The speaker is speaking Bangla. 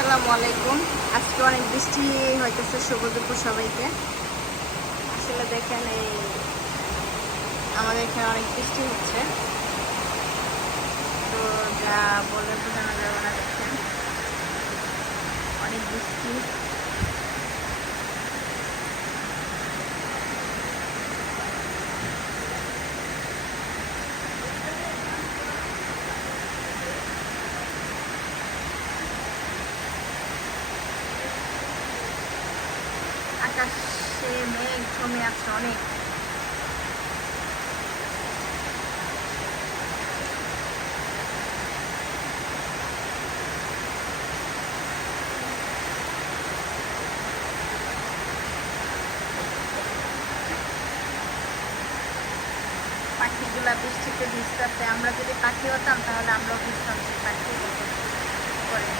আসসালামু আলাইকুম। আজকে অনেক বৃষ্টি হইতেছে। শুভ দুপুর সবাইকে। আসলে দেখেন আমাদের এখানে অনেক বৃষ্টি হচ্ছে, তো যা বলে বোঝানো যাবে না। দেখেন অনেক বৃষ্টি। আকাশে মেঘ জমে আছে অনেক। পাখিগুলা বৃষ্টিতে ভিজতেছে। আমরা যদি পাখি হতাম তাহলে আমরাও ভিজতাম, পাখি করে।